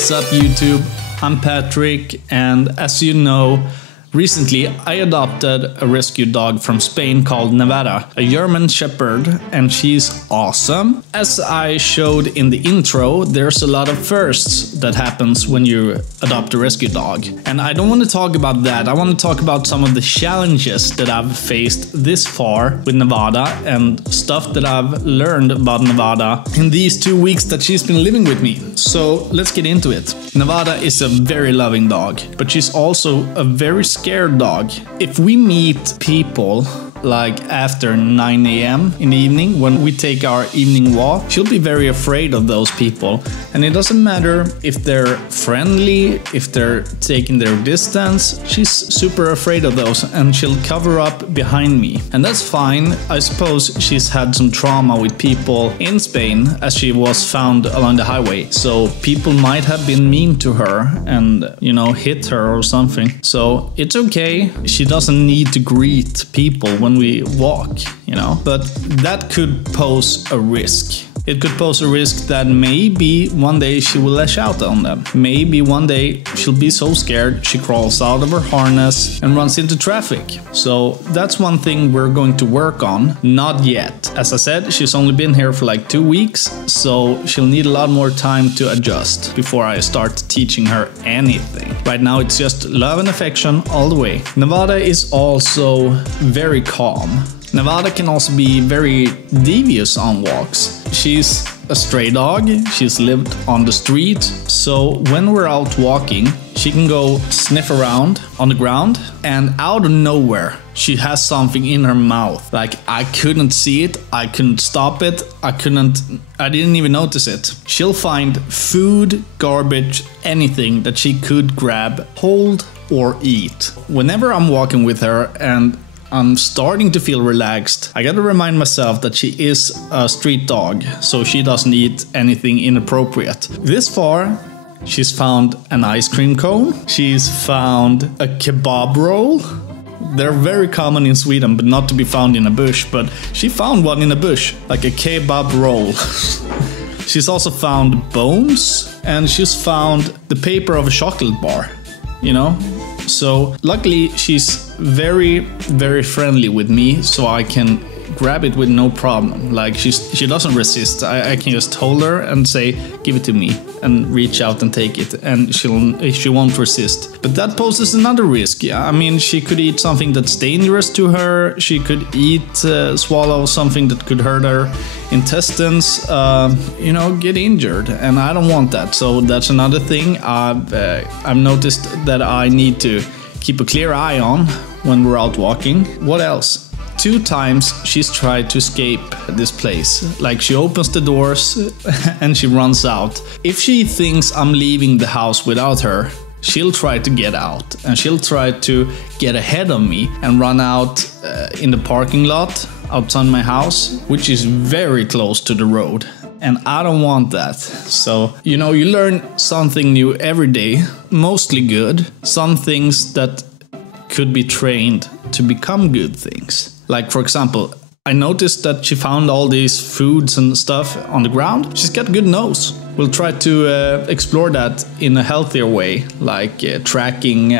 is up, YouTube? I'm Patrik, and as you know, recently I adopted a rescue dog from Spain called Nevada, a German Shepherd, and she's awesome. As I showed in the intro, there's a lot of firsts that happens when you adopt a rescue dog. And I don't want to talk about that, I want to talk about some of the challenges that I've faced this far with Nevada and stuff that I've learned about Nevada in these 2 weeks that she's been living with me. So let's get into it. Nevada is a very loving dog, but she's also a very scared dog. If we meet people like after 9 a.m. in the evening when we take our evening walk, she'll be very afraid of those people. And it doesn't matter if they're friendly, if they're taking their distance, she's super afraid of those and she'll cover up behind me. And that's fine. I suppose she's had some trauma with people in Spain as she was found along the highway. So people might have been mean to her and, you know, hit her or something. So it's okay. She doesn't need to greet people when we walk, you know, but that could pose a risk. It could pose a risk that maybe one day she will lash out on them. Maybe one day she'll be so scared she crawls out of her harness and runs into traffic. So that's one thing we're going to work on. Not yet. As I said, she's only been here for like 2 weeks, so she'll need a lot more time to adjust before I start teaching her anything. Right now it's just love and affection all the way. Nevada is also very calm. Nevada can also be very devious on walks. She's a stray dog, she's lived on the street, so when we're out walking, she can go sniff around on the ground and out of nowhere, she has something in her mouth. Like, I couldn't see it, I couldn't stop it, I didn't even notice it. She'll find food, garbage, anything that she could grab, hold or eat. Whenever I'm walking with her and I'm starting to feel relaxed, I gotta remind myself that she is a street dog, so she doesn't eat anything inappropriate. This far, she's found an ice cream cone, she's found a kebab roll. They're very common in Sweden, but not to be found in a bush, but she found one in a bush, like a kebab roll. She's also found bones, and she's found the paper of a chocolate bar, you know? So luckily she's very, very friendly with me, so I can grab it with no problem. Like, she doesn't resist. I can just hold her and say, give it to me, and reach out and take it, and she won't resist. But that poses another risk. Yeah, I mean, she could eat something that's dangerous to her. She could swallow something that could hurt her intestines, you know, get injured, and I don't want that. So that's another thing I've noticed that I need to keep a clear eye on when we're out walking. What else? 2 times she's tried to escape this place. Like, she opens the doors and she runs out. If she thinks I'm leaving the house without her, she'll try to get out and she'll try to get ahead of me and run out in the parking lot outside my house, which is very close to the road. And I don't want that. So, you know, you learn something new every day, mostly good. Some things that could be trained to become good things. Like, for example, I noticed that she found all these foods and stuff on the ground. She's got a good nose. We'll try to explore that in a healthier way, like tracking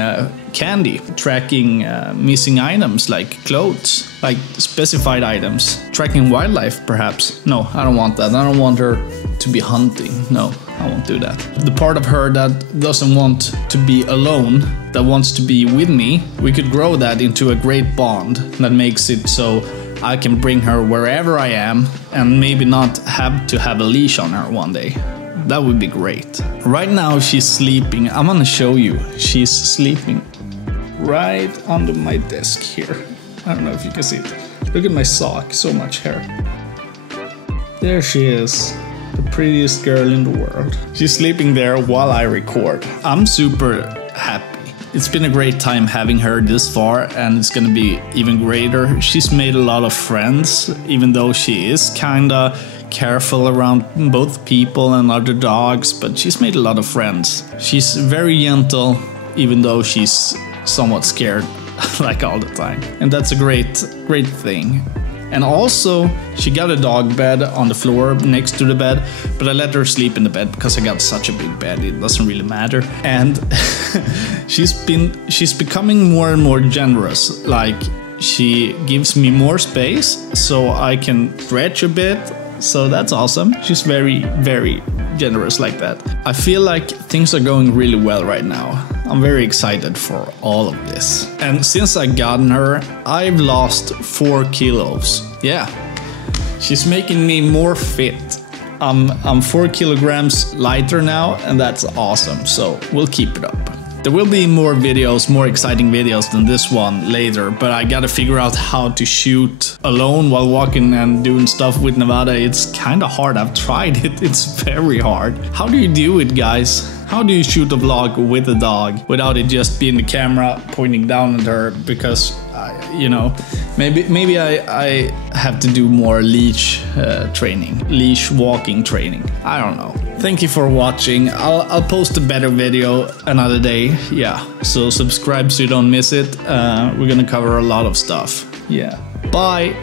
candy, tracking missing items like clothes, like specified items, tracking wildlife perhaps. No, I don't want that. I don't want her to be hunting. No, I won't do that. The part of her that doesn't want to be alone, that wants to be with me, we could grow that into a great bond that makes it so I can bring her wherever I am and maybe not have to have a leash on her one day. That would be great. Right now she's sleeping. I'm gonna show you. She's sleeping right under my desk here. I don't know if you can see it. Look at my sock, so much hair. There she is. The prettiest girl in the world. She's sleeping there while I record. I'm super happy. It's been a great time having her this far, and it's gonna be even greater. She's made a lot of friends, even though she is kinda careful around both people and other dogs, but she's made a lot of friends. She's very gentle, even though she's somewhat scared like all the time. And that's a great thing. And also, she got a dog bed on the floor next to the bed, but I let her sleep in the bed because I got such a big bed, it doesn't really matter. And she's becoming more and more generous. Like, she gives me more space so I can stretch a bit. So that's awesome. She's very, very generous like that. I feel like things are going really well right now. I'm very excited for all of this. And since I gotten her, I've lost 4 kilos. Yeah, she's making me more fit. I'm 4 kilograms lighter now, and that's awesome. So we'll keep it up. There will be more videos, more exciting videos than this one later, but I gotta figure out how to shoot alone while walking and doing stuff with Nevada. It's kinda hard. I've tried it. It's very hard. How do you do it, guys? How do you shoot a vlog with a dog without it just being the camera pointing down at her? Because, you know, maybe I have to do more leash training, leash walking training. I don't know. Thank you for watching. I'll post a better video another day. Yeah, so subscribe so you don't miss it. We're gonna cover a lot of stuff. Yeah. Bye.